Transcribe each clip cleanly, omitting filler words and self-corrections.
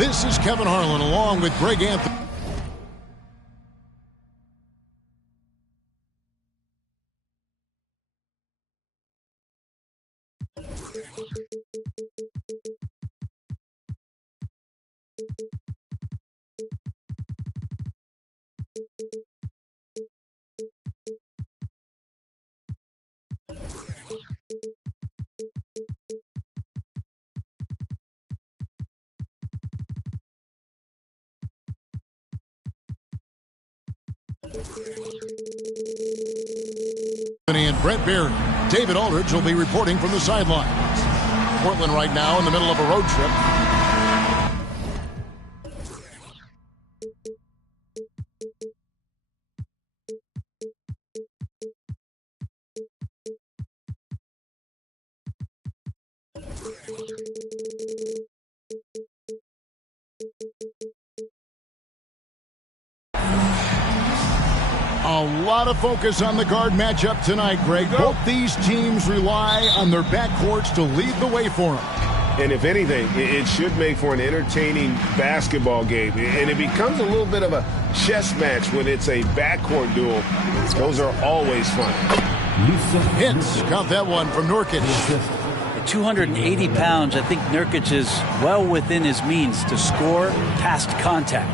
This is Kevin Harlan along with Greg Anthony. And Brent Barry. David Aldridge will be reporting from the sidelines. Portland right now in the middle of a road trip. A lot of focus on the guard matchup tonight, Greg. Both these teams rely on their backcourts to lead the way for them. And if anything, it should make for an entertaining basketball game. And it becomes a little bit of a chess match when it's a backcourt duel. Those are always fun. Hits. Count that one from Nurkic. At 280 pounds, I think Nurkic is well within his means to score past contact.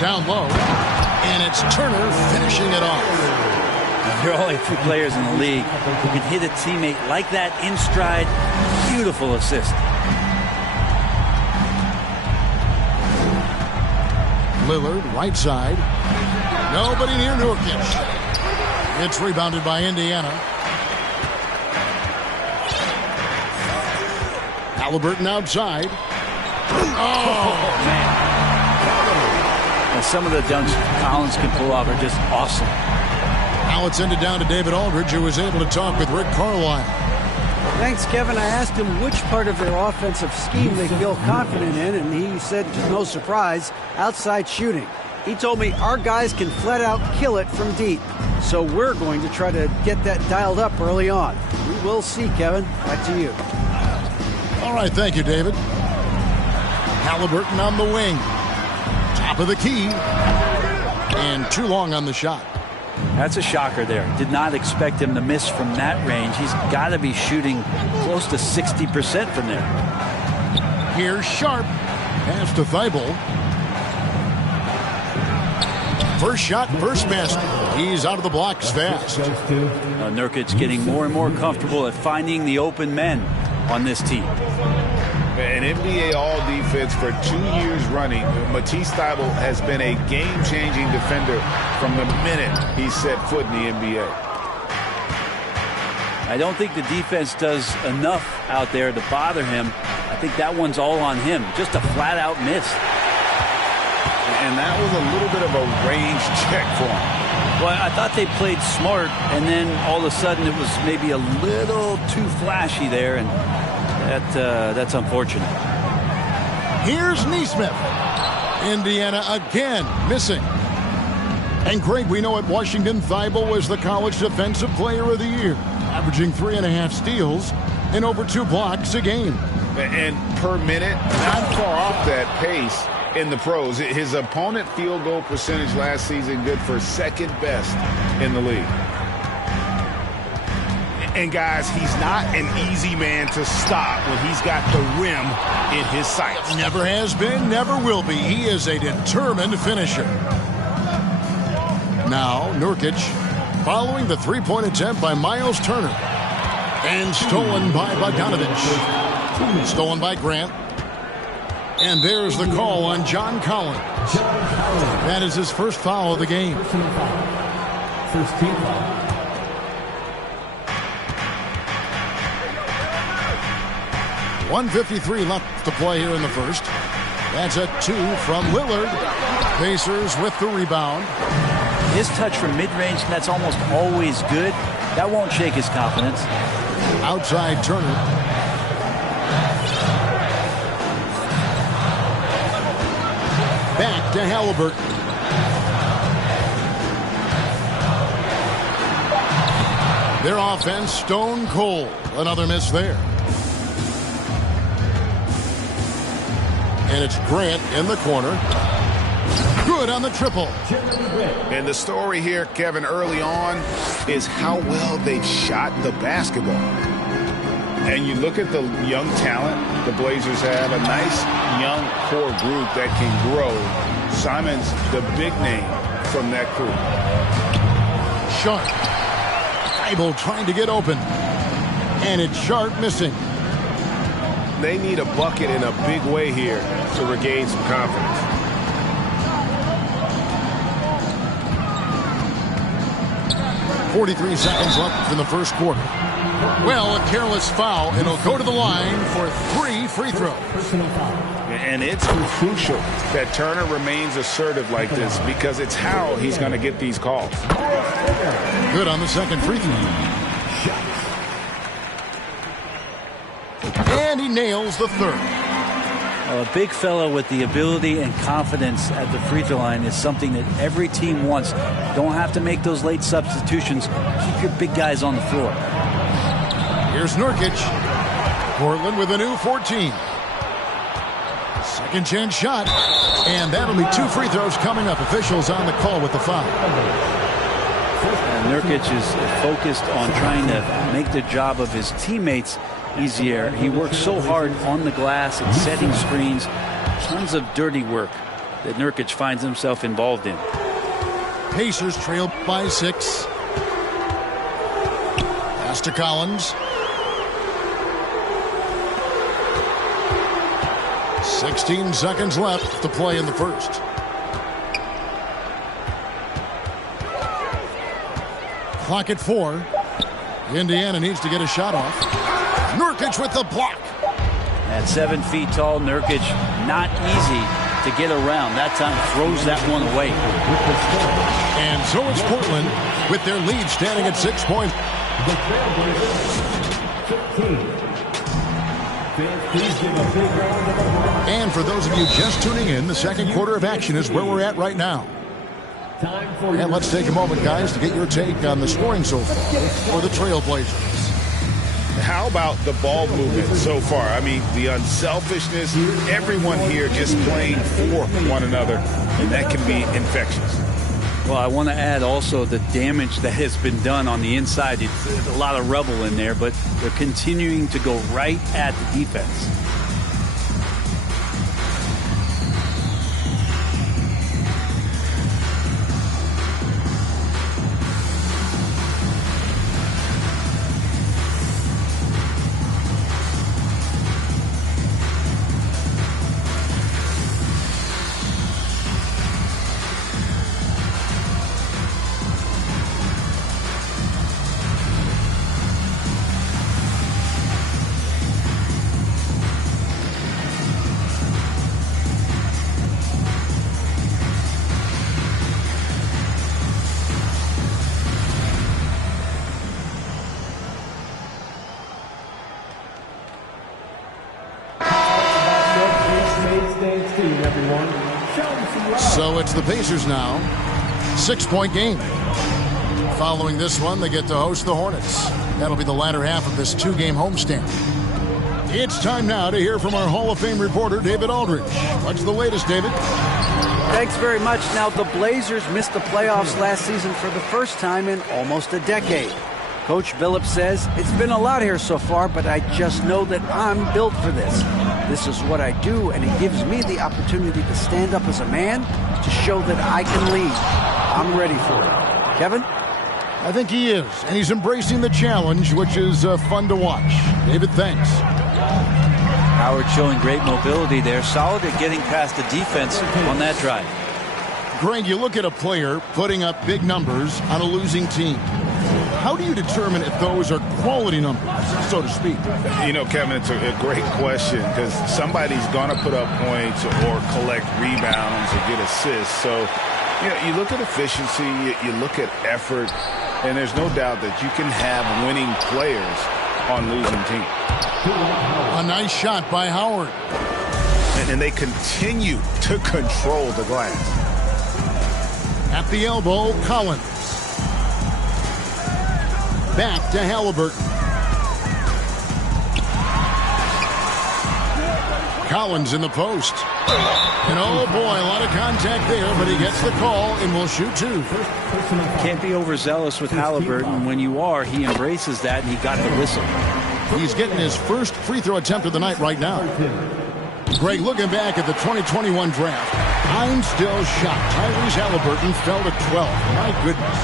Down low. And it's Turner finishing it off. There are only two players in the league who can hit a teammate like that in stride. Beautiful assist. Lillard, right side. Nobody near Nurkic. It's rebounded by Indiana. Halliburton outside. Oh, man. And some of the dunks Collins can pull off are just awesome. Now it's ended down to David Aldridge, who was able to talk with Rick Carlisle. Thanks, Kevin. I asked him which part of their offensive scheme they feel confident in, and he said, no surprise, outside shooting. He told me our guys can flat out kill it from deep. So we're going to try to get that dialed up early on. We will see, Kevin. Back to you. All right, thank you, David. Halliburton on the wing. Top of the key. And too long on the shot. That's a shocker there. Did not expect him to miss from that range. He's got to be shooting close to 60% from there. Here's Sharp. Pass to Thibault. First shot, first basket. He's out of the blocks fast. Nurkic getting more and more comfortable at finding the open men on this team. An NBA All-Defense for 2 years running. Matisse Thybulle has been a game-changing defender from the minute he set foot in the NBA. I don't think the defense does enough out there to bother him. I think that one's all on him. Just a flat-out miss. And that was a little bit of a range check for him. Well, I thought they played smart, and then all of a sudden it was maybe a little too flashy there, and that's unfortunate. Here's Nesmith. Indiana again missing. And Greg, we know at Washington, Thibault was the college defensive player of the year, averaging 3.5 steals and over 2 blocks a game. And per minute, not far off that pace in the pros. His opponent field goal percentage last season good for second best in the league. And guys, he's not an easy man to stop when he's got the rim in his sights. Never has been, never will be. He is a determined finisher. Now, Nurkic following the three-point attempt by Miles Turner. And stolen by Bogdanovich. Stolen by Grant. And there's the call on John Collins. That is his first foul of the game. First team foul. .153 left to play here in the first. That's a 2 from Lillard. Pacers with the rebound. His touch from mid-range, that's almost always good. That won't shake his confidence. Outside Turner. Back to Halliburton. Their offense stone cold. Another miss there. And it's Grant in the corner. Good on the triple. And the story here, Kevin, early on is how well they've shot the basketball. And you look at the young talent the Blazers have, a nice young core group that can grow. Simon's the big name from that group. Sharp. Thibault trying to get open. And it's Sharp missing. They need a bucket in a big way here to regain some confidence. .43 seconds left in the first quarter. Well, a careless foul, and he'll go to the line for 3 free throws. And it's crucial that Turner remains assertive like this because it's how he's going to get these calls. Good on the second free throw. And he nails the third. Well, a big fellow with the ability and confidence at the free throw line is something that every team wants. Don't have to make those late substitutions. Keep your big guys on the floor. Here's Nurkic. Portland with a new 14. Second chance shot. And that'll be 2 free throws coming up. Officials on the call with the foul. Nurkic is focused on trying to make the job of his teammates easier. He works so hard on the glass and setting screens. Tons of dirty work that Nurkic finds himself involved in. Pacers trail by 6. Pass to Collins. 16 seconds left to play in the first. Clock at 4. Indiana needs to get a shot off. Nurkic with the block. At 7 feet tall, Nurkic, not easy to get around. That time throws that one away. And so it's Portland with their lead standing at 6 points. And for those of you just tuning in, the second quarter of action is where we're at right now. And let's take a moment, guys, to get your take on the scoring so far for the Trailblazers. How about the ball movement so far? I mean, the unselfishness, everyone here just playing for one another, and that can be infectious. Well, I want to add also the damage that has been done on the inside. There's a lot of rubble in there, but they're continuing to go right at the defense. So it's the Pacers now. 6-point game. Following this one, they get to host the Hornets. That'll be the latter half of this 2-game homestand. It's time now to hear from our Hall of Fame reporter, David Aldridge. What's the latest, David? Thanks very much. Now, the Blazers missed the playoffs last season for the first time in almost a decade. Coach Billups says, it's been a lot here so far, but I just know that I'm built for this. This is what I do, and it gives me the opportunity to stand up as a man to show that I can lead. I'm ready for it. Kevin? I think he is, and he's embracing the challenge, which is fun to watch. David, thanks. Howard showing great mobility there. Solid at getting past the defense on that drive. Greg, you look at a player putting up big numbers on a losing team. How do you determine if those are quality numbers, so to speak? You know, Kevin, it's a great question because somebody's going to put up points or collect rebounds or get assists. So, you know, you look at efficiency, you look at effort, and there's no doubt that you can have winning players on losing teams. A nice shot by Howard. And they continue to control the glass. At the elbow, Collins. Back to Halliburton. Collins in the post. And oh boy, a lot of contact there, but he gets the call and will shoot two. Can't be overzealous with Halliburton. When you are, he embraces that, and he got the whistle. He's getting his first free throw attempt of the night right now. Greg, looking back at the 2021 draft, I'm still shocked. Tyrese Halliburton fell to 12. My goodness.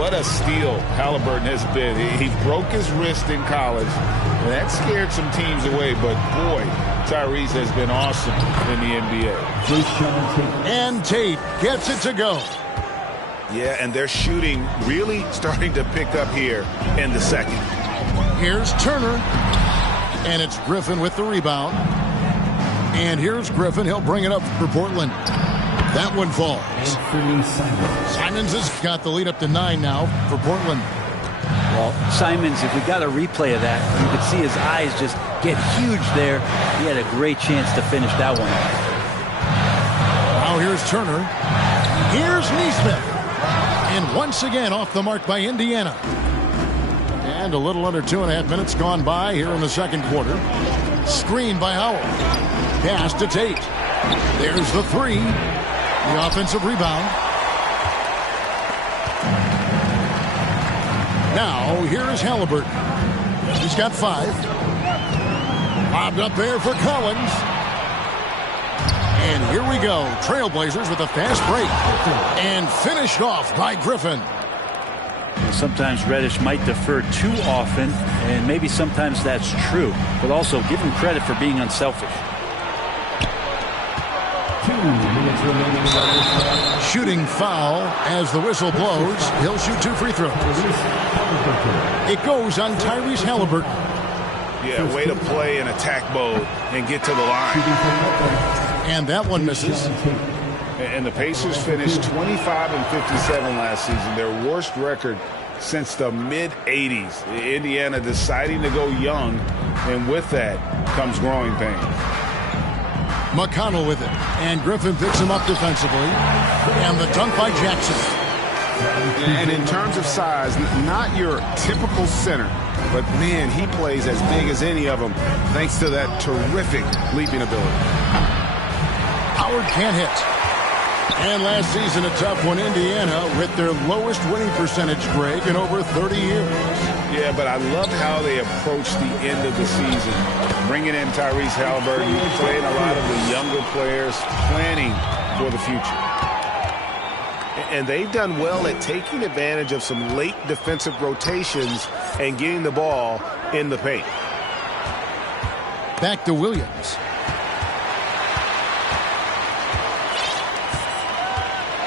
What a steal Halliburton has been. He broke his wrist in college, and that scared some teams away. But, boy, Tyrese has been awesome in the NBA. And Tate gets it to go. Yeah, and their shooting really starting to pick up here in the second. Here's Turner. And it's Griffin with the rebound. And here's Griffin. He'll bring it up for Portland. That one falls. Simons has got the lead up to 9 now for Portland. Well, Simons, if we got a replay of that, you could see his eyes just get huge there. He had a great chance to finish that one off. Now here's Turner. Here's Neesmith. And once again off the mark by Indiana. And a little under 2.5 minutes gone by here in the second quarter. Screen by Howard. Pass to Tate. There's the three. The offensive rebound. Now, here is Halliburton. He's got 5. Lobbed up there for Collins. And here we go. Trailblazers with a fast break. And finished off by Griffin. Sometimes Reddish might defer too often, and maybe sometimes that's true. But also give him credit for being unselfish. 2 minutes remaining. Shooting foul as the whistle blows. He'll shoot 2 free throws. It goes on Tyrese Halliburton. Yeah, way to play in attack mode and get to the line. And that one misses. And the Pacers finished 25-57 last season, their worst record since the mid-'80s. Indiana deciding to go young, and with that comes growing pains. McConnell with it. And Griffin picks him up defensively. And the dunk by Jackson. And in terms of size, not your typical center, but man, he plays as big as any of them thanks to that terrific leaping ability. Howard can't hit. And last season, a tough one, Indiana, with their lowest winning percentage, Greg, in over 30 years. Yeah, but I love how they approach the end of the season. Bringing in Tyrese Halliburton, playing a lot of the younger players, planning for the future. And they've done well at taking advantage of some late defensive rotations and getting the ball in the paint. Back to Williams.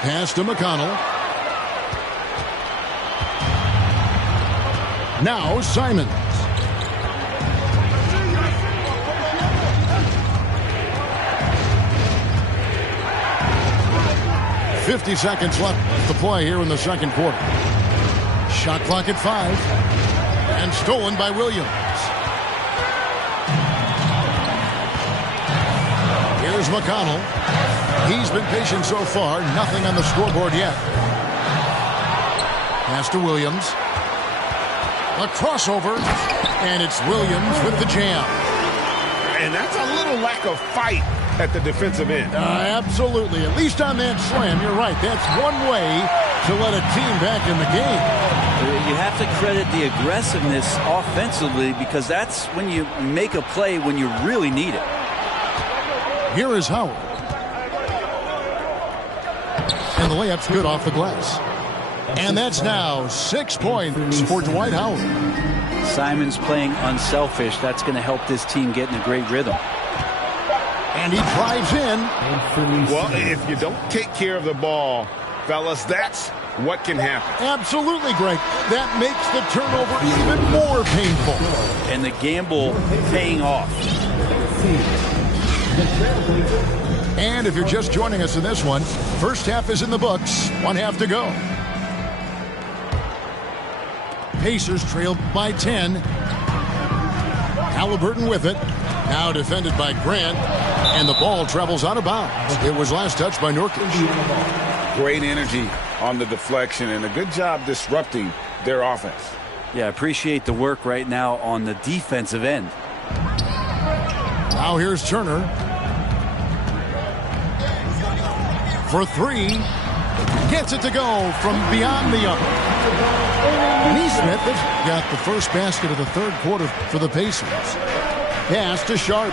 Pass to McConnell. Now Simons. .50 seconds left to play here in the second quarter. Shot clock at 5. And stolen by Williams. Here's McConnell. He's been patient so far. Nothing on the scoreboard yet. Pass to Williams. A crossover. And it's Williams with the jam. And that's a little lack of fight at the defensive end. Absolutely. At least on that slam, you're right. That's one way to let a team back in the game. You have to credit the aggressiveness offensively, because that's when you make a play when you really need it. Here is Howard. And the layup's good off the glass. And that's now 6 points for Dwight Howard. Simons playing unselfish. That's going to help this team get in a great rhythm. And he drives in. Well, if you don't take care of the ball, fellas, that's what can happen. Absolutely, Greg. That makes the turnover even more painful. And the gamble paying off. And if you're just joining us in this one, first half is in the books. 1 half to go. Pacers trail by 10. Halliburton with it. Now defended by Grant. And the ball travels out of bounds. It was last touched by Nurkic. Great energy on the deflection and a good job disrupting their offense. Yeah, appreciate the work right now on the defensive end. Now here's Turner. for three. Gets it to go from beyond the arc. Neesmith has got the first basket of the third quarter for the Pacers. Pass to Sharp.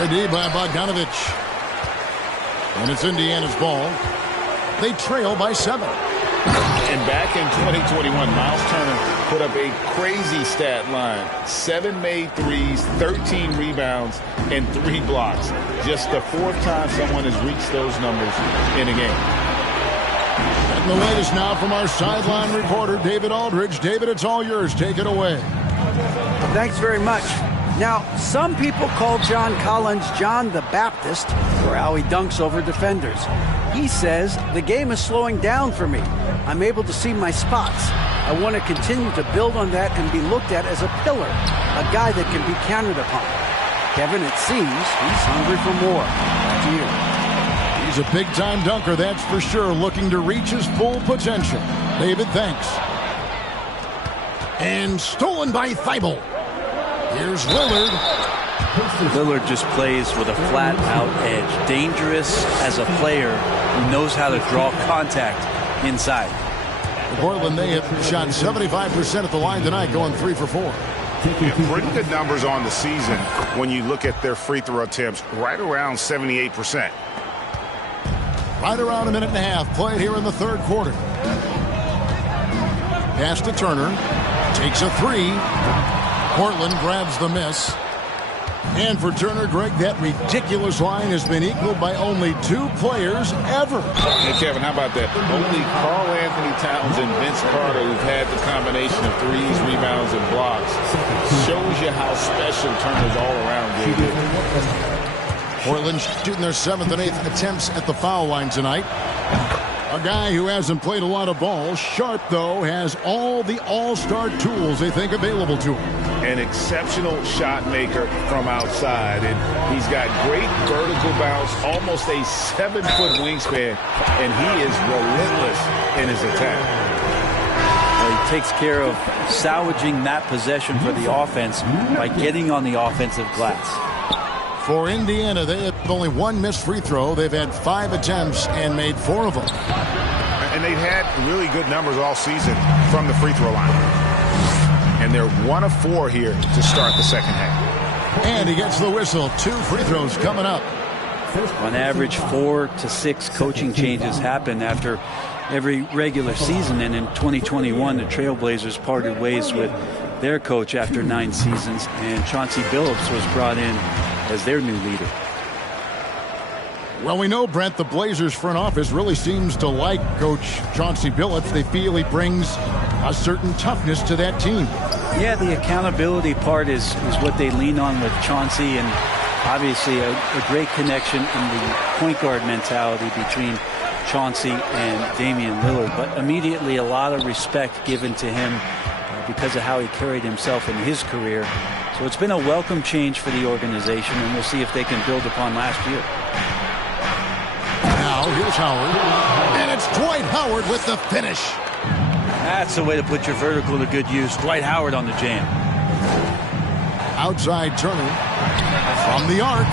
Ready by Bogdanovich. And it's Indiana's ball. They trail by 7. And back in 2021, Miles Turner put up a crazy stat line. 7 made threes, 13 rebounds, and 3 blocks. Just the 4th time someone has reached those numbers in a game. And the latest now from our sideline reporter, David Aldridge. David, it's all yours. Take it away. Thanks very much. Now, some people call John Collins John the Baptist for how he dunks over defenders. He says, the game is slowing down for me. I'm able to see my spots. I want to continue to build on that and be looked at as a pillar, a guy that can be counted upon. Kevin, it seems he's hungry for more. Back to you. He's a big-time dunker, that's for sure, looking to reach his full potential. David, thanks. And stolen by Thibault. Here's Lillard. Lillard just plays with a flat-out edge. Dangerous as a player who knows how to draw contact inside. Portland, they have shot 75% at the line tonight, going 3 for 4. Yeah, pretty good numbers on the season when you look at their free throw attempts, right around 78%. Right around a minute and a half played here in the third quarter. Pass to Turner. Takes a 3. Portland grabs the miss. And for Turner, Greg, that ridiculous line has been equaled by only 2 players ever. Hey, Kevin, how about that? Only Karl Anthony Towns and Vince Carter who've had the combination of threes, rebounds, and blocks. Shows you how special Turner's all around, David. Portland shooting their 7th and 8th attempts at the foul line tonight. A guy who hasn't played a lot of ball. Sharp, though, has all the all-star tools they think available to him. An exceptional shot maker from outside, and he's got great vertical bounce, almost a 7-foot wingspan, and he is relentless in his attack. Well, he takes care of salvaging that possession for the offense by getting on the offensive glass. For Indiana, they have only 1 missed free throw. They've had 5 attempts and made 4 of them. And they've had really good numbers all season from the free throw line. And they're 1 of 4 here to start the second half. And he gets the whistle. 2 free throws coming up. On average, 4 to 6 coaching changes happen after every regular season. And in 2021, the Trailblazers parted ways with their coach after 9 seasons. And Chauncey Billups was brought in as their new leader. Well, we know, Brent, the Blazers front office really seems to like Coach Chauncey Billups. They feel he brings a certain toughness to that team. Yeah, the accountability part is what they lean on with Chauncey, and obviously a great connection in the point guard mentality between Chauncey and Damian Lillard. But immediately a lot of respect given to him because of how he carried himself in his career. So it's been a welcome change for the organization, and we'll see if they can build upon last year. Now, here's Howard. And it's Dwight Howard with the finish. That's the way to put your vertical to good use. Dwight Howard on the jam. Outside Turner. From the arc.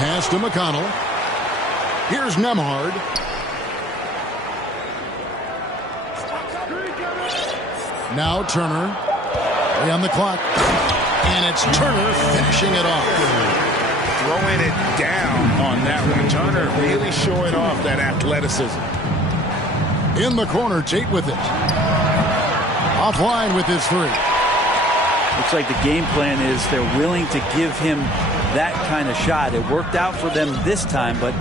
Pass to McConnell. Here's Nembhard. Now Turner. On the clock, and it's Turner finishing it off. Throwing it down on that one. Turner really showing off that athleticism. In the corner, Tate with it. Offline with his 3. Looks like the game plan is they're willing to give him that kind of shot. It worked out for them this time, but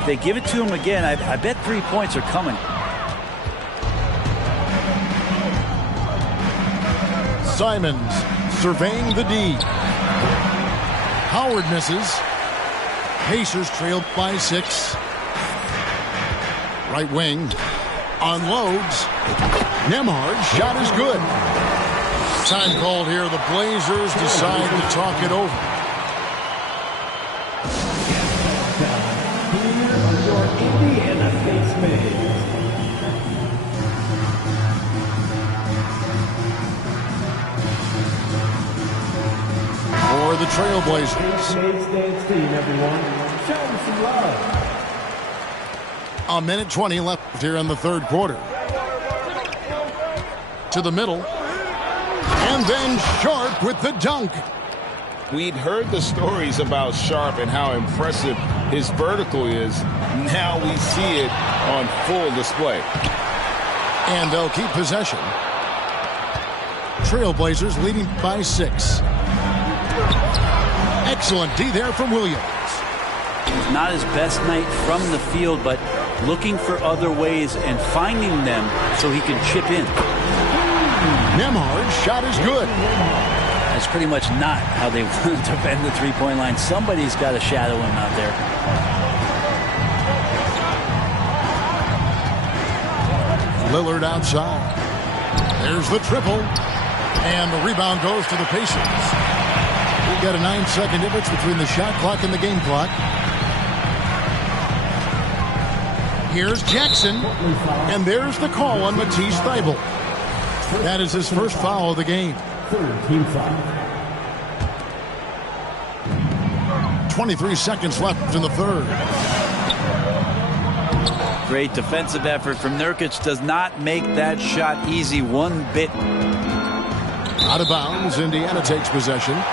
if they give it to him again, I bet 3 points are coming. Simons surveying the D. Howard misses. Pacers trailed by 6. Right wing unloads. Nembhard's shot is good. Time called here. The Blazers decide to talk it over. For the Trailblazers. Stand, everyone. Show some love. A minute 20 left here in the third quarter. To the middle. And then Sharp with the dunk. We'd heard the stories about Sharp and how impressive his vertical is. Now we see it on full display. And they'll keep possession. Trailblazers leading by 6. Excellent D there from Williams. Not his best night from the field, but looking for other ways and finding them so he can chip in. Nembhard's shot is good. That's pretty much not how they want to defend the three-point line. Somebody's got to shadow him out there. Lillard outside. There's the triple. And the rebound goes to the Pacers. We've got a 9-second difference between the shot clock and the game clock. Here's Jackson. And there's the call on Matisse Thybulle. That is his first foul of the game. Team foul. 23 seconds left in the third. Great defensive effort from Nurkic. Does not make that shot easy one bit. Out of bounds. Indiana takes possession. –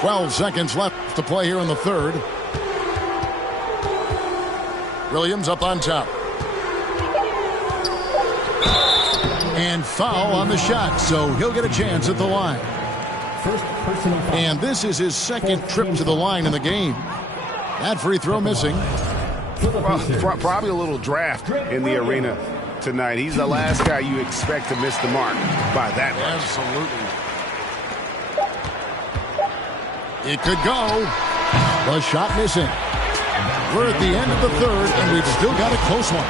12 seconds left to play here in the third. Williams up on top. And foul on the shot, so he'll get a chance at the line. First personal foul. And this is his second trip to the line in the game. That free throw missing. Well, probably a little draft in the arena tonight. He's the last guy you expect to miss the mark by that much. Absolutely. It could go. The shot missing. We're at the end of the third, and we've still got a close one.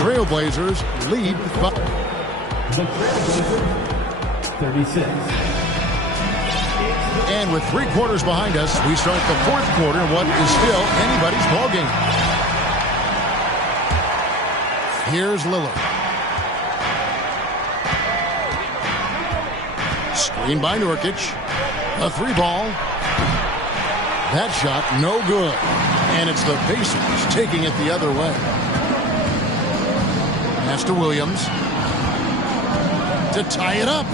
Trailblazers lead by... The Trailblazers, 36. And with 3 quarters behind us, we start the fourth quarter, what is still anybody's ballgame. Here's Lillard. Screen by Nurkic. A 3-ball. That shot, no good. And it's the Pacers taking it the other way. Pass to Williams. To tie it up.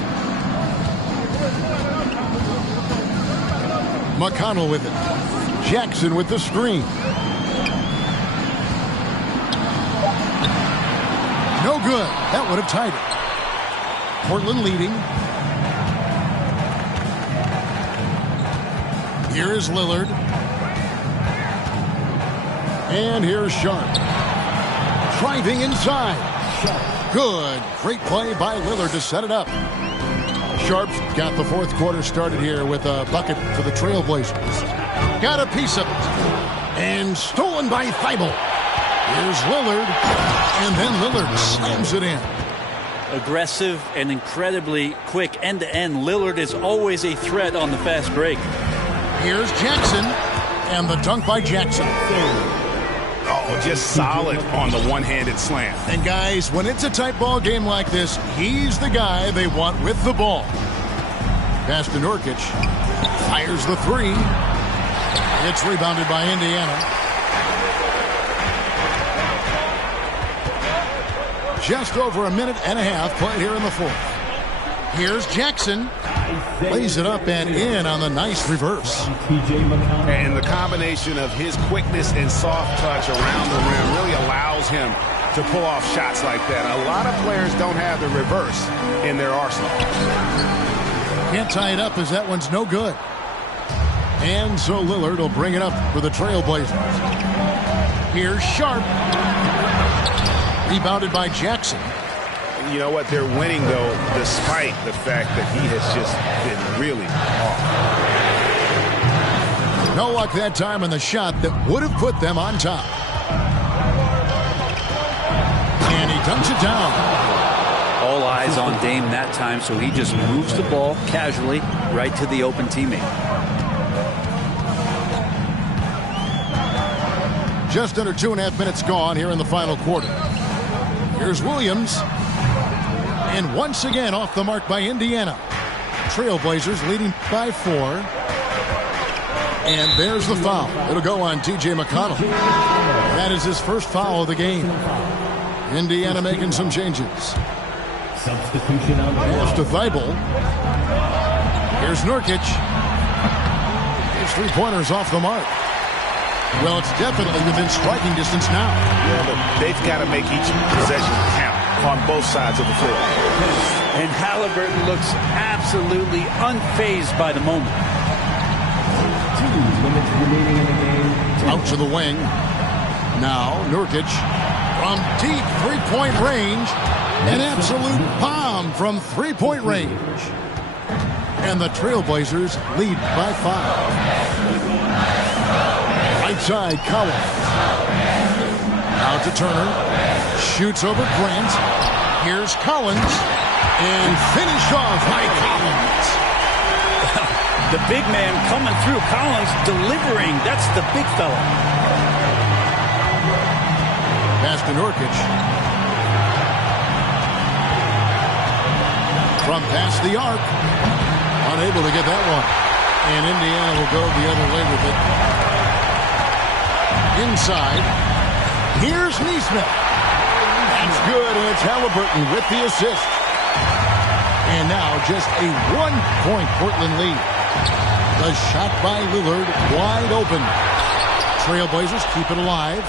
McConnell with it. Jackson with the screen. No good. That would have tied it. Portland leading. Here is Lillard. And here's Sharp. Driving inside. Good. Great play by Lillard to set it up. Sharp's got the fourth quarter started here with a bucket for the Trailblazers. Got a piece of it. And stolen by Thybulle. Here's Lillard. And then Lillard slams it in. Aggressive and incredibly quick end-to-end. Lillard is always a threat on the fast break. Here's Jackson. And the dunk by Jackson. Oh, just solid on the one-handed slam. And guys, when it's a tight ball game like this, he's the guy they want with the ball. Pass to Nurkic. Fires the 3. It's rebounded by Indiana. Just over a minute and a half played here in the fourth. Here's Jackson. Lays it up and in on the nice reverse. And the combination of his quickness and soft touch around the rim really allows him to pull off shots like that. A lot of players don't have the reverse in their arsenal. Can't tie it up as that one's no good. And so Lillard will bring it up for the Trailblazers. Here's Sharp. Rebounded by Jackson. You know what? They're winning, though, despite the fact that he has just been really off. No luck that time on the shot that would have put them on top. And he dunks it down. All eyes on Dame that time, so he just moves the ball casually right to the open teammate. Just under 2.5 minutes gone here in the final quarter. Here's Williams. And once again off the mark by Indiana. Trailblazers leading by 4. And there's the foul. It'll go on T.J. McConnell. That is his first foul of the game. Indiana making some changes. Substitution on Pass to Thibault. Here's Nurkic. His three-pointers off the mark. Well, it's definitely within striking distance now. Yeah, but they've got to make each possession count on both sides of the floor. And Halliburton looks absolutely unfazed by the moment. 2 minutes remaining in the game. Out to the wing. Now, Nurkic from deep three-point range. An absolute bomb from three-point range. And the Trailblazers lead by 5. Right side, Collins. Out to Turner. Shoots over Grant. Here's Collins. And finished off by Collins. The big man coming through. Collins delivering. That's the big fella. Pass to Nurkic. From past the arc. Unable to get that one. And Indiana will go the other way with it. Inside. Here's Neesmith. That's good, and it's Halliburton with the assist. And now just a 1-point Portland lead. The shot by Lillard wide open. Trailblazers keep it alive.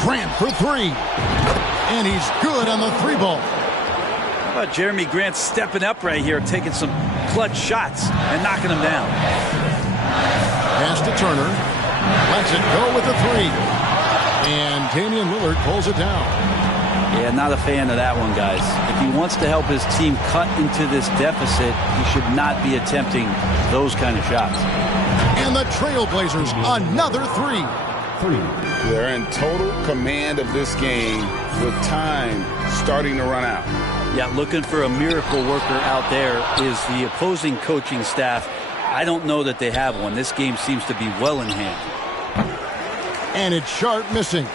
Grant for 3. And he's good on the 3-ball. How about Jeremy Grant stepping up right here, taking some clutch shots and knocking them down. Pass to Turner. Lets it go with the 3. And Damian Lillard pulls it down. Yeah, not a fan of that one, guys. If he wants to help his team cut into this deficit, he should not be attempting those kind of shots. And the Trailblazers, another 3. 3. They're in total command of this game with time starting to run out. Yeah, looking for a miracle worker out there is the opposing coaching staff. I don't know that they have one. This game seems to be well in hand. And it's Sharp missing.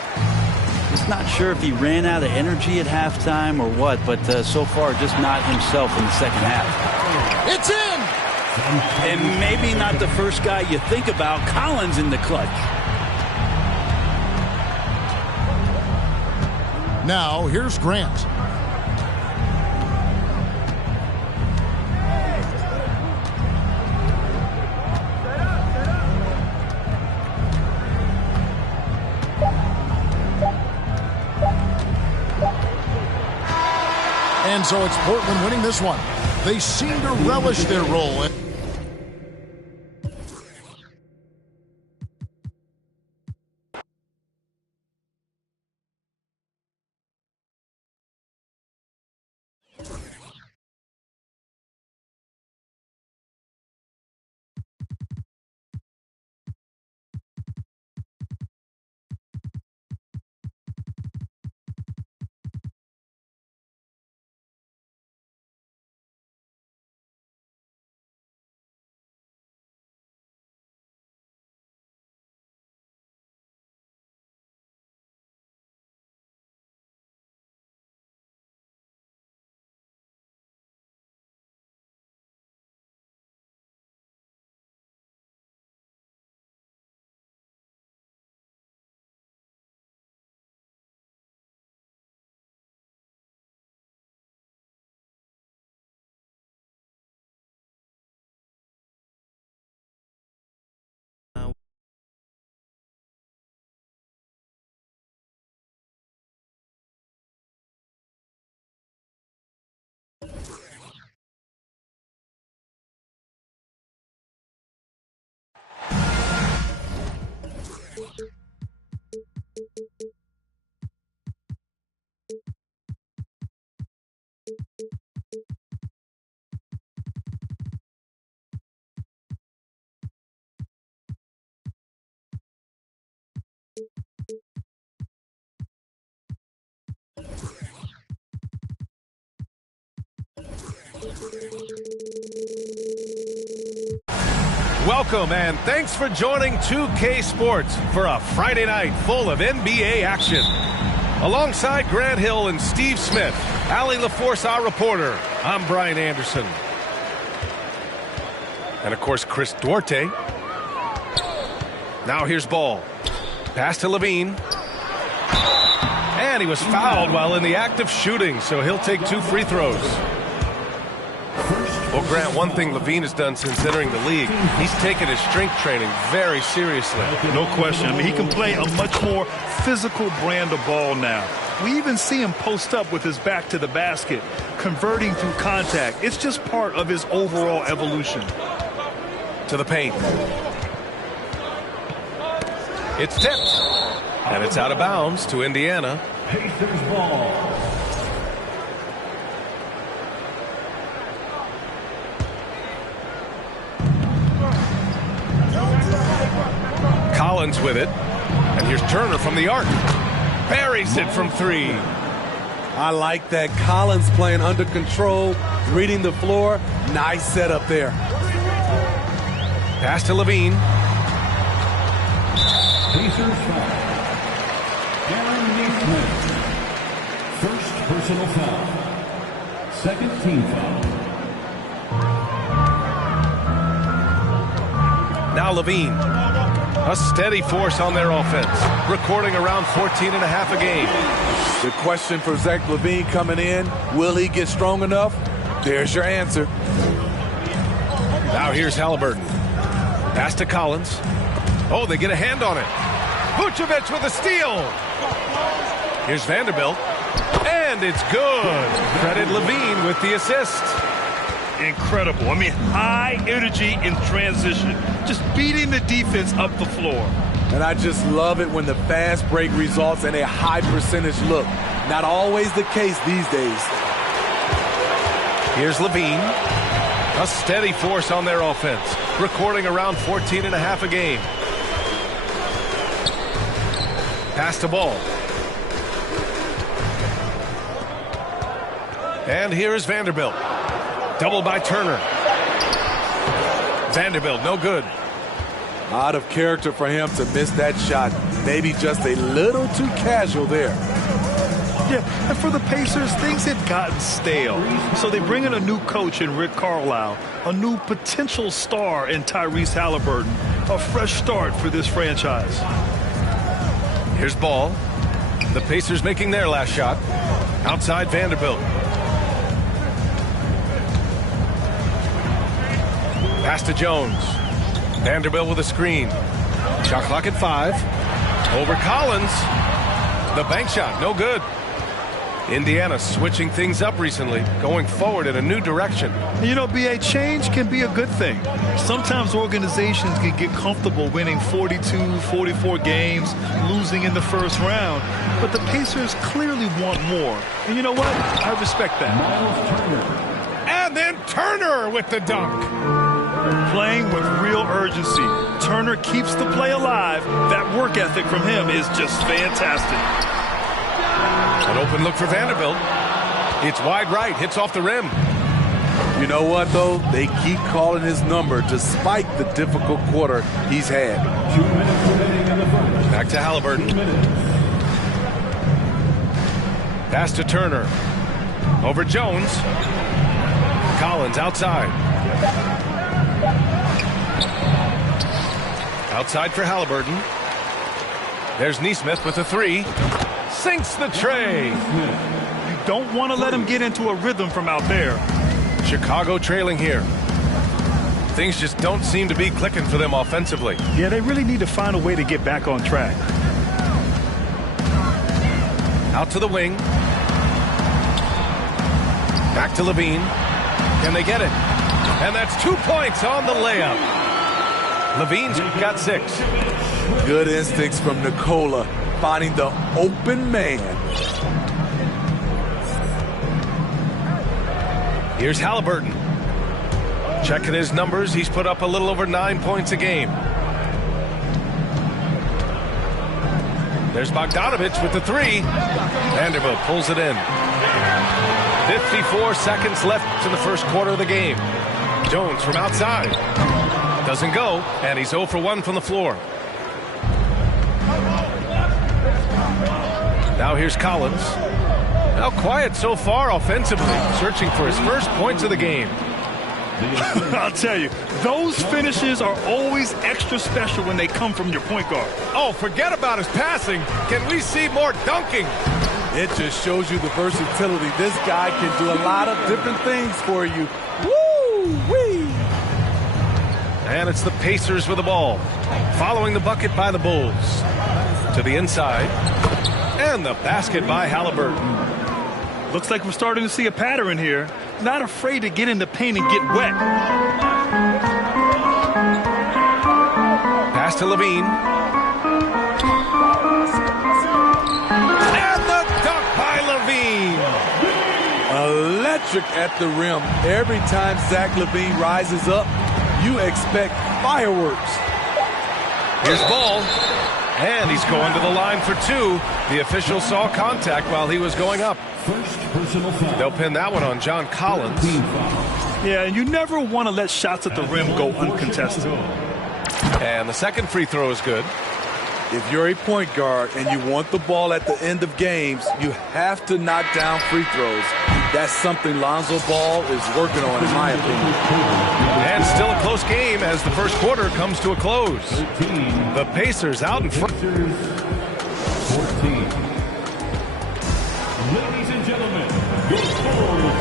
Just not sure if he ran out of energy at halftime or what, but so far just not himself in the second half. It's in! And maybe not the first guy you think about. Collins in the clutch. Now, here's Grant. And so it's Portland winning this one. They seem to relish their role. Welcome and thanks for joining 2K Sports for a Friday night full of NBA action. Alongside Grant Hill and Steve Smith, Allie LaForce, our reporter, I'm Brian Anderson. And, of course, Chris Duarte. Now here's ball. Pass to Levine. And he was fouled while in the act of shooting, so he'll take 2 free throws. Well, Grant, one thing Levine has done since entering the league, he's taken his strength training very seriously. No question. I mean, he can play a much more physical brand of ball now. We even see him post up with his back to the basket, converting through contact. It's just part of his overall evolution. To the paint. It's tipped. And it's out of bounds to Indiana. Pacers ball. Collins with it. And here's Turner from the arc. Buries it from 3. I like that. Collins playing under control, reading the floor. Nice setup there. Pass to Levine. Pacers foul. First personal foul. Second team foul. Now Levine. A steady force on their offense. Recording around 14.5 a game. The question for Zach Levine coming in, will he get strong enough? There's your answer. Now here's Halliburton. Pass to Collins. Oh, they get a hand on it. Vucevic with a steal. Here's Vanderbilt. And it's good. Credit Levine with the assist. Incredible. I mean, high energy in transition. Just beating the defense up the floor. And I just love it when the fast break results in a high percentage look. Not always the case these days. Here's Levine. A steady force on their offense. Recording around 14.5 a game. Pass to Ball. And here is Vanderbilt. Double by Turner. Vanderbilt, no good. Out of character for him to miss that shot. Maybe just a little too casual there. Yeah, and for the Pacers, things had gotten stale. So they bring in a new coach in Rick Carlisle, a new potential star in Tyrese Halliburton, a fresh start for this franchise. Here's Ball. The Pacers making their last shot. Outside Vanderbilt. Pass to Jones. Vanderbilt with a screen. Shot clock at 5. Over Collins. The bank shot, no good. Indiana switching things up recently, going forward in a new direction. You know, B.A., change can be a good thing. Sometimes organizations can get comfortable winning 42, 44 games, losing in the first round. But the Pacers clearly want more. And you know what? I respect that. And then Turner with the dunk. Playing with real urgency. Turner keeps the play alive. That work ethic from him is just fantastic. An open look for Vanderbilt. It's wide right, hits off the rim. You know what, though? They keep calling his number despite the difficult quarter he's had. Back to Halliburton. Pass to Turner. Over Jones. Collins outside. Outside for Halliburton. There's Nesmith with a 3. Sinks the tray. You don't want to let him get into a rhythm from out there. Chicago trailing here. Things just don't seem to be clicking for them offensively. Yeah, they really need to find a way to get back on track. Out to the wing. Back to Levine. Can they get it? And that's 2 points on the layup. Levine's got 6. Good instincts from Nikola, finding the open man. Here's Halliburton. Checking his numbers, he's put up a little over 9 points a game. There's Bogdanovich with the 3. Vanderbilt pulls it in. 54 seconds left in the first quarter of the game. Jones from outside. Doesn't go, and he's 0 for 1 from the floor. Now here's Collins. Now quiet so far offensively, searching for his first points of the game. I'll tell you, those finishes are always extra special when they come from your point guard. Oh, forget about his passing. Can we see more dunking? It just shows you the versatility. This guy can do a lot of different things for you. Woo-wee! And it's the Pacers with the ball. Following the bucket by the Bulls. To the inside. And the basket by Halliburton. Looks like we're starting to see a pattern here. Not afraid to get in the paint and get wet. Pass to Levine. And the dunk by Levine. Electric at the rim. Every time Zach LaVine rises up, you expect fireworks. Here's Ball. And he's going to the line for two. The official saw contact while he was going up. First personal foul. They'll pin that one on John Collins. Yeah, and you never want to let shots at the rim go uncontested. And the second free throw is good. If you're a point guard and you want the ball at the end of games, you have to knock down free throws. That's something Lonzo Ball is working on, in my opinion. And still a close game as the first quarter comes to a close. The Pacers out in front. 14. Ladies and gentlemen,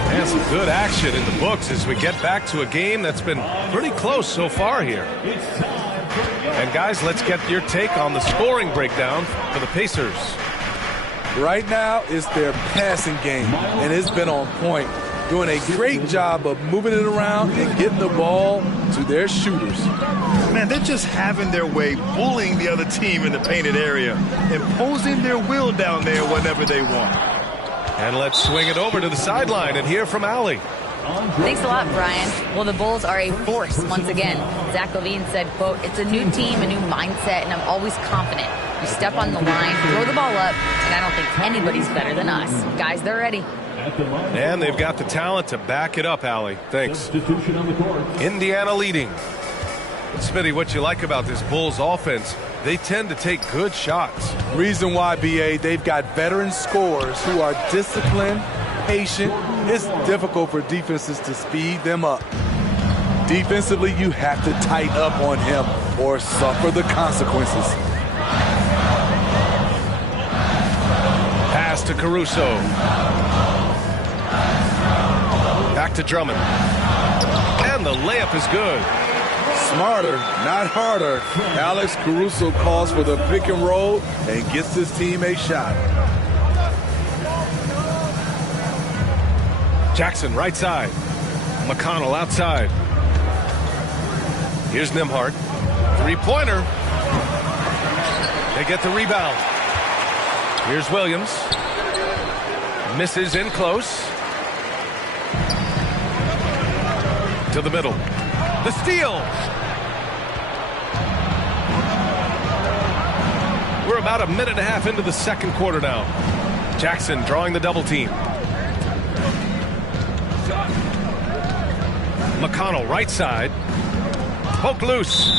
and some good action in the books as we get back to a game that's been pretty close so far here. And guys, let's get your take on the scoring breakdown for the Pacers. Right now, it's their passing game, and it's been on point. Doing a great job of moving it around and getting the ball to their shooters. Man, they're just having their way, bullying the other team in the painted area, imposing their will down there whenever they want. And let's swing it over to the sideline and hear from Allie. Thanks a lot, Brian. Well, the Bulls are a force once again. Zach LaVine said, quote, "It's a new team, a new mindset, and I'm always confident. We step on the line, throw the ball up, and I don't think anybody's better than us. Guys, they're ready." And they've got the talent to back it up, Allie. Thanks. Indiana leading. Smitty, what you like about this Bulls offense, they tend to take good shots. Reason why, BA, they've got veteran scorers who are disciplined, patient. It's difficult for defenses to speed them up. Defensively, you have to tighten up on him or suffer the consequences. Pass to Caruso. Back to Drummond. And the layup is good. Smarter, not harder. Alex Caruso calls for the pick and roll and gets his team a shot. Jackson right side. McConnell outside. Here's Nembhard. Three-pointer. They get the rebound. Here's Williams. Misses in close. To the middle. The steal. We're about a minute and a half into the second quarter now. Jackson drawing the double team. McConnell right side. Poke loose.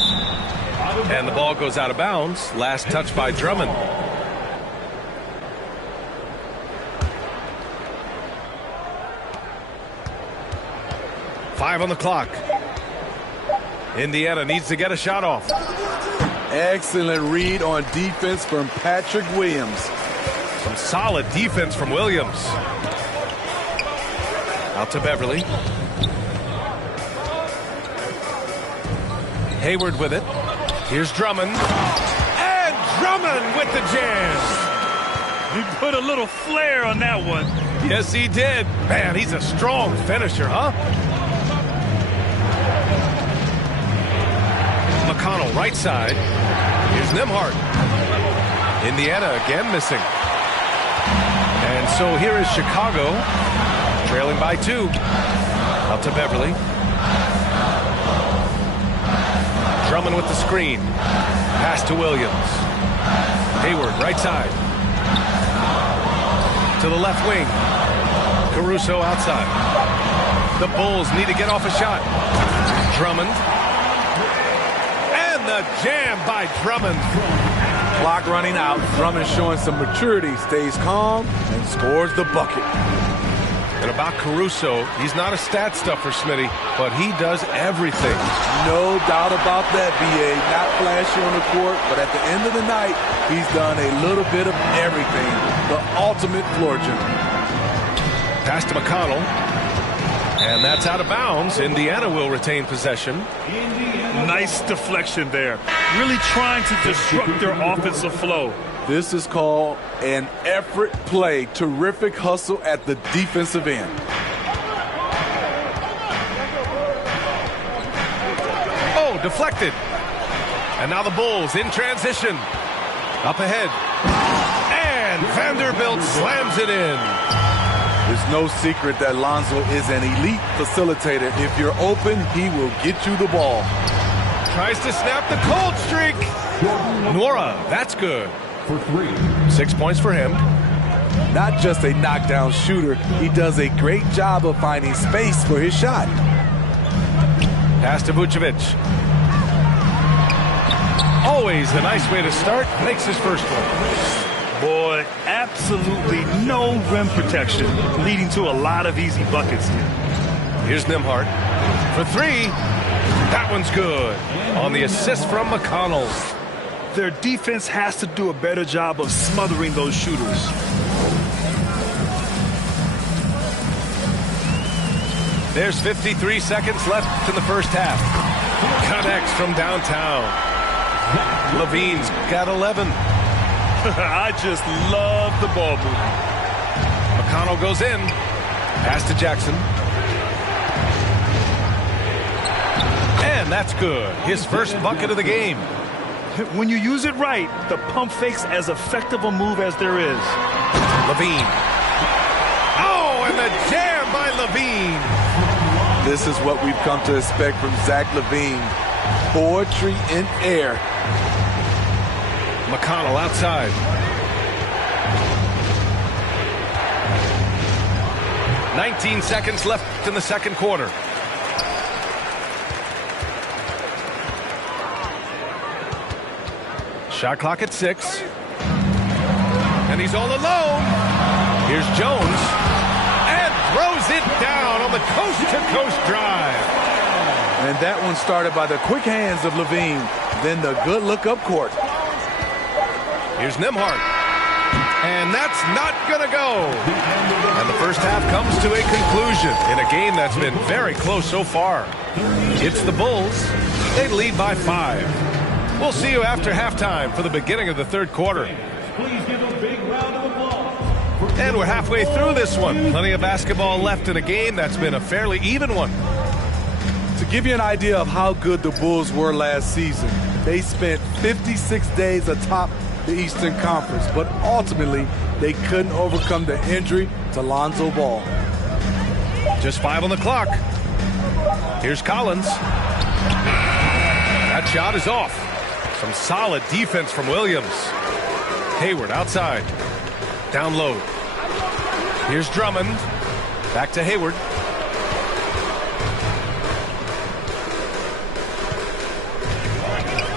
And the ball goes out of bounds. Last touch by Drummond. Five on the clock. Indiana needs to get a shot off. Excellent read on defense from Patrick Williams. Some solid defense from Williams. Out to Beverly. Hayward with it. Here's Drummond. And Drummond with the jam. He put a little flair on that one. Yes, he did. Man, he's a strong finisher, huh? McConnell right side. Here's Nembhard. Indiana again missing. And so here is Chicago, trailing by 2. Out to Beverly. Drummond with the screen. Pass to Williams. Hayward right side. To the left wing. Caruso outside. The Bulls need to get off a shot. Drummond. And the jam by Drummond. Clock running out. Drummond showing some maturity. Stays calm and scores the bucket. And about Caruso, he's not a stat stuffer, Smitty, but he does everything. No doubt about that, B.A. Not flashy on the court, but at the end of the night, he's done a little bit of everything. The ultimate floor general. Pass to McConnell. And that's out of bounds. Indiana will retain possession. Nice deflection there. Really trying to disrupt their offensive flow. This is called an effort play. Terrific hustle at the defensive end. Oh, deflected. And now the Bulls in transition. Up ahead. And Vanderbilt slams it in. There's no secret that Lonzo is an elite facilitator. If you're open, he will get you the ball. Tries to snap the cold streak. Nora, that's good. For 3. 6 points for him. Not just a knockdown shooter, he does a great job of finding space for his shot. Pass to Vucevic. Always a nice way to start. Makes his first one. Boy, absolutely no rim protection, leading to a lot of easy buckets here. Here's Nembhard for 3. That one's good. On the assist from McConnell. Their defense has to do a better job of smothering those shooters. There's 53 seconds left in the first half. Connects from downtown. Levine's got 11. I just love the ball movement. McConnell goes in. Pass to Jackson. And that's good. His first bucket of the game. When you use it right, the pump fake's as effective a move as there is. Levine. Oh, and the jam by Levine. This is what we've come to expect from Zach LaVine. Poetry in air. McConnell outside. "19 seconds left in the second quarter. Shot clock at 6. And he's all alone. Here's Jones. And throws it down on the coast-to-coast drive. And that one started by the quick hands of Levine. Then the good look up court. Here's Nembhard. And that's not going to go. And the first half comes to a conclusion in a game that's been very close so far. It's the Bulls. They lead by 5. We'll see you after halftime for the beginning of the third quarter. Please give a big round of applause. And we're halfway through this one. Plenty of basketball left in a game that's been a fairly even one. To give you an idea of how good the Bulls were last season, they spent 56 days atop the Eastern Conference, but ultimately they couldn't overcome the injury to Lonzo Ball. Just 5 on the clock. Here's Collins. That shot is off. Some solid defense from Williams. Hayward outside. Down low. Here's Drummond. Back to Hayward.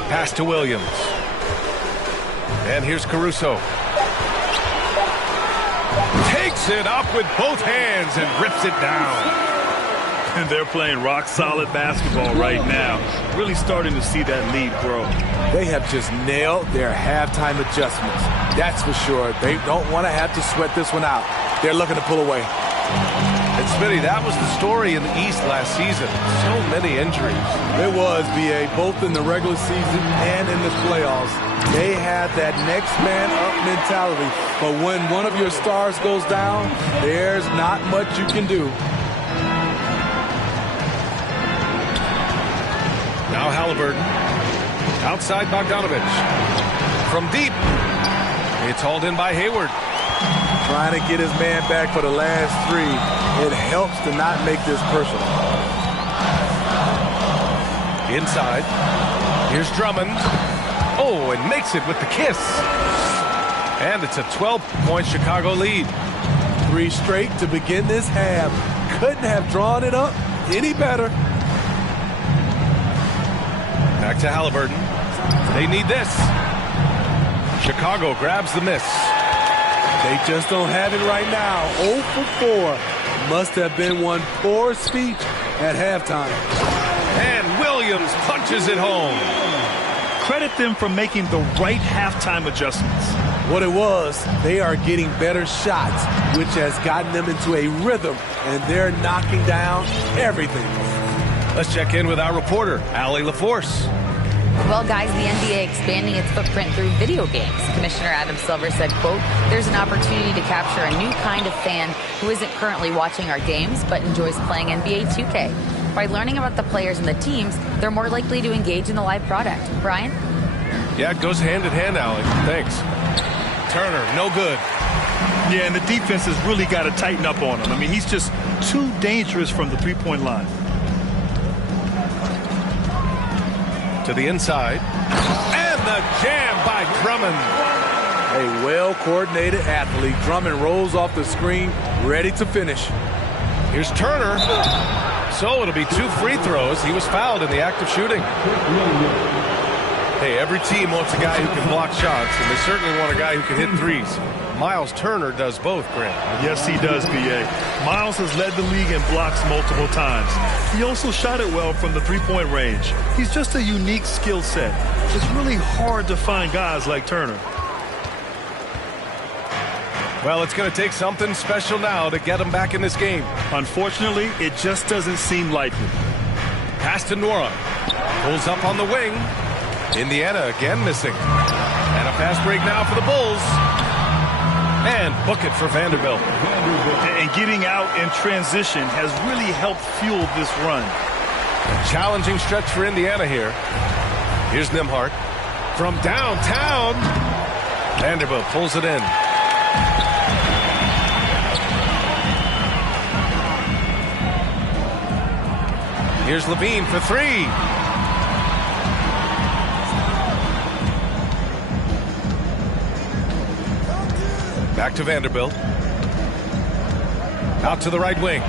Pass to Williams. And here's Caruso. Takes it up with both hands and rips it down. And they're playing rock-solid basketball right now. Really starting to see that lead grow. They have just nailed their halftime adjustments. That's for sure. They don't want to have to sweat this one out. They're looking to pull away. And Smitty, that was the story in the East last season. So many injuries. It was, B.A., both in the regular season and in the playoffs. They had that next man up mentality. But when one of your stars goes down, there's not much you can do. Now Halliburton. Outside Bogdanovich. From deep. It's hauled in by Hayward. Trying to get his man back for the last 3. It helps to not make this personal. Inside. Here's Drummond. Oh, and makes it with the kiss. And it's a 12-point Chicago lead. 3 straight to begin this half. Couldn't have drawn it up any better. Back to Halliburton. They need this. Chicago grabs the miss. They just don't have it right now. 0 for 4. Must have been one poor speech at halftime. And Williams punches it home. Credit them for making the right halftime adjustments. What it was, they are getting better shots, which has gotten them into a rhythm, and they're knocking down everything. Let's check in with our reporter, Allie LaForce. Well, guys, the NBA expanding its footprint through video games. Commissioner Adam Silver said, quote, there's an opportunity to capture a new kind of fan who isn't currently watching our games but enjoys playing NBA 2K. By learning about the players and the teams, they're more likely to engage in the live product. Brian? Yeah, it goes hand in hand, Allie. Thanks. Turner, no good. Yeah, and the defense has really got to tighten up on him. I mean, he's just too dangerous from the three-point line. To the inside. And the jam by Drummond. A well-coordinated athlete. Drummond rolls off the screen, ready to finish. Here's Turner. So it'll be 2 free throws. He was fouled in the act of shooting. Hey, every team wants a guy who can block shots, and they certainly want a guy who can hit threes. Miles Turner does both, Grant. Yes, he does, B.A. Miles has led the league in blocks multiple times. He also shot it well from the three-point range. He's just a unique skill set. It's really hard to find guys like Turner. Well, it's going to take something special now to get him back in this game. Unfortunately, it just doesn't seem likely. Pass to Nora. Pulls up on the wing. Indiana again missing. And a fast break now for the Bulls. And book it for Vanderbilt. And getting out in transition has really helped fuel this run. A challenging stretch for Indiana here. Here's Nembhard. From downtown. Vanderbilt pulls it in. Here's Levine for 3. Back to Vanderbilt. Out to the right wing.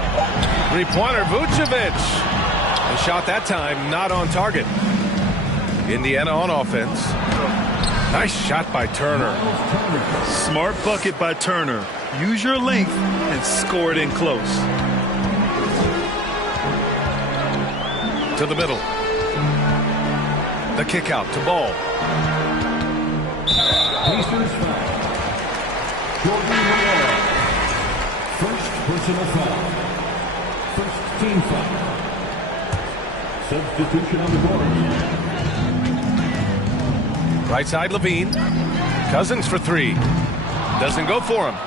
Three-pointer, Vucevic. The shot that time not on target. Indiana on offense. Nice shot by Turner. Smart bucket by Turner. Use your length and score it in close. To the middle. The kick out to Ball. Pacers foul. Jordan Noir. First personal foul. First team foul. Substitution on the board. Right side Levine. Cousins for 3. Doesn't go for him.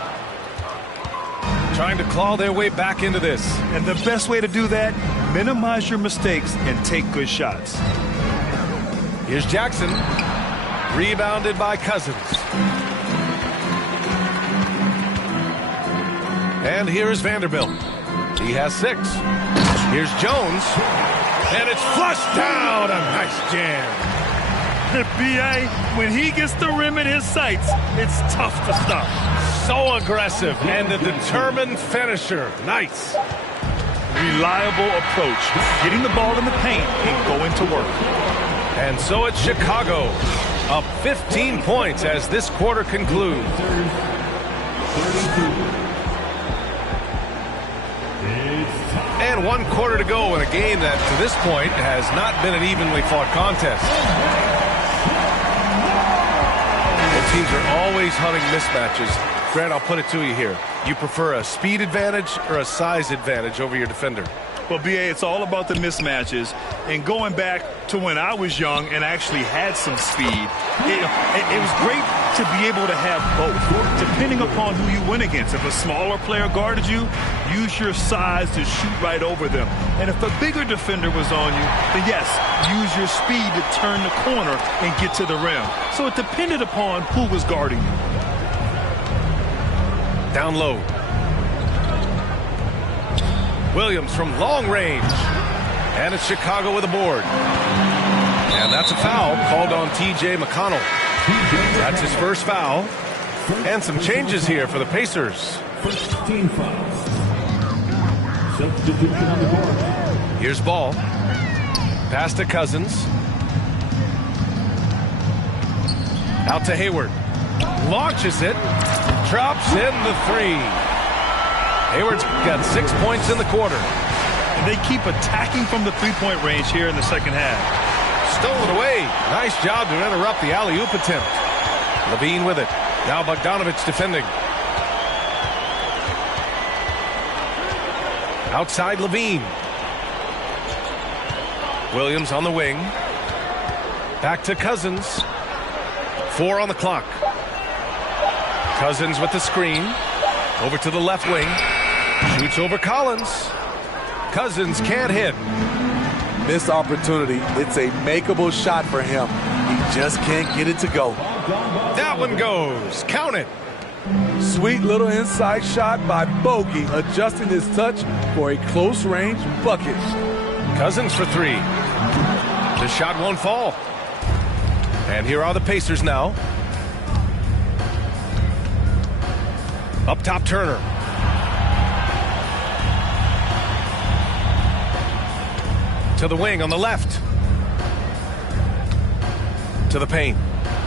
Trying to claw their way back into this. And the best way to do that, minimize your mistakes and take good shots. Here's Jackson. Rebounded by Cousins. And here is Vanderbilt. He has 6. Here's Jones. And it's flushed down. A nice jam. B.A., when he gets the rim in his sights, it's tough to stop. So aggressive and a determined finisher. Nice. Reliable approach. Getting the ball in the paint and going to work. And so it's Chicago. Up 15 points as this quarter concludes. And 1 quarter to go in a game that, to this point, has not been an evenly fought contest. Both teams are always hunting mismatches. Grant, I'll put it to you here. You prefer a speed advantage or a size advantage over your defender? Well, B.A., it's all about the mismatches. And going back to when I was young and actually had some speed, it was great to be able to have both, depending upon who you went against. If a smaller player guarded you, use your size to shoot right over them. And if a bigger defender was on you, then yes, use your speed to turn the corner and get to the rim. So it depended upon who was guarding you. Down low. Williams from long range. And it's Chicago with a board. And that's a foul called on T.J. McConnell. That's his first foul. And some changes here for the Pacers. First team foul. Substitution on the board. Here's Ball. Pass to Cousins. Out to Hayward. Launches it. Drops in the three. Hayward's got 6 points in the quarter. And they keep attacking from the three-point range here in the second half. Stolen away. Nice job to interrupt the alley-oop attempt. Levine with it. Now Bogdanovich defending. Outside Levine. Williams on the wing. Back to Cousins. 4 on the clock. Cousins with the screen. Over to the left wing. Shoots over Collins. Cousins can't hit. Missed opportunity. It's a makeable shot for him. He just can't get it to go. That one goes. Count it. Sweet little inside shot by Bogey, adjusting his touch for a close-range bucket. Cousins for 3. The shot won't fall. And here are the Pacers now. Up top, Turner. To the wing on the left. To the paint.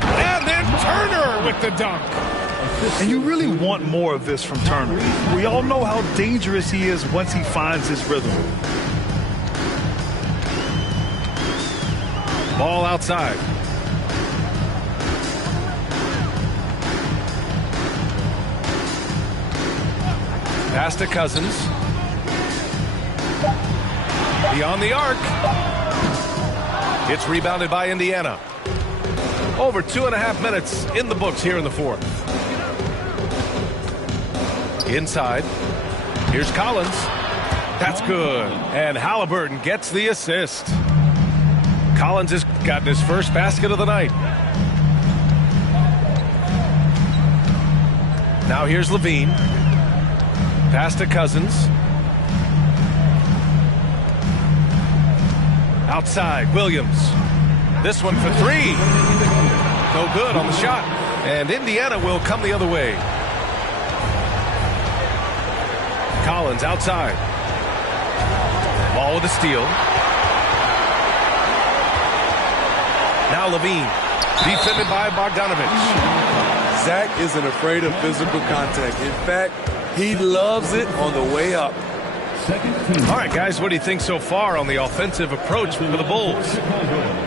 And then Turner with the dunk. And you really want more of this from Turner. We all know how dangerous he is once he finds his rhythm. Ball outside. Pass to Cousins. Beyond the arc. It's rebounded by Indiana. Over 2.5 minutes in the books here in the fourth. Inside. Here's Collins. That's good. And Halliburton gets the assist. Collins has gotten his first basket of the night. Now here's Levine. Pass to Cousins. Outside, Williams. This one for 3. No good on the shot. And Indiana will come the other way. Collins outside. Ball with a steal. Now Levine. Defended by Bogdanovich. Zach isn't afraid of physical contact. In fact, he loves it on the way up. All right, guys, what do you think so far on the offensive approach for the Bulls?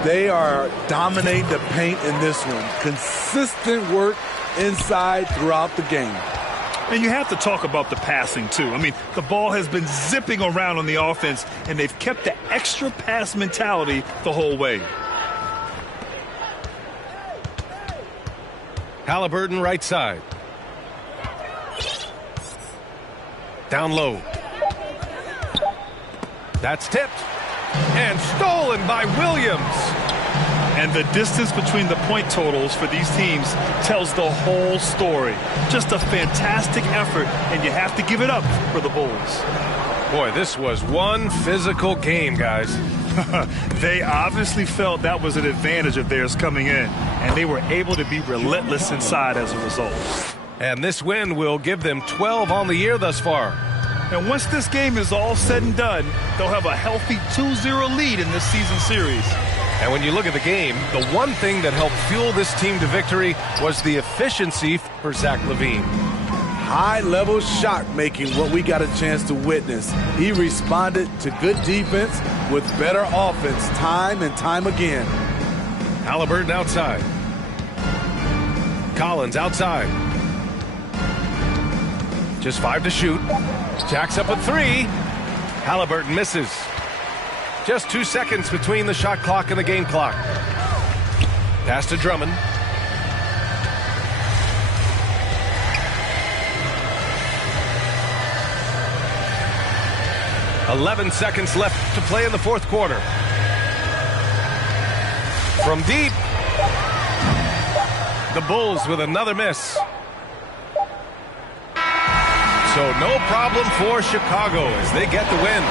They are dominating the paint in this one. Consistent work inside throughout the game. And you have to talk about the passing, too. I mean, the ball has been zipping around on the offense, and they've kept the extra pass mentality the whole way. Halliburton right side. Down low. That's tipped. And stolen by Williams. And the distance between the point totals for these teams tells the whole story. Just a fantastic effort, and you have to give it up for the Bulls. Boy, this was one physical game, guys. They obviously felt that was an advantage of theirs coming in, and they were able to be relentless inside as a result. And this win will give them 12 on the year thus far. And once this game is all said and done, they'll have a healthy 2-0 lead in this season series. And when you look at the game, the one thing that helped fuel this team to victory was the efficiency for Zach Levine. High-level shot making, what we got a chance to witness. He responded to good defense with better offense time and time again. Halliburton outside. Collins outside. Just 5 to shoot. Jacks up a 3. Halliburton misses. Just 2 seconds between the shot clock and the game clock. Pass to Drummond. "11 seconds left to play in the fourth quarter. From deep. The Bulls with another miss. So no problem for Chicago as they get the win.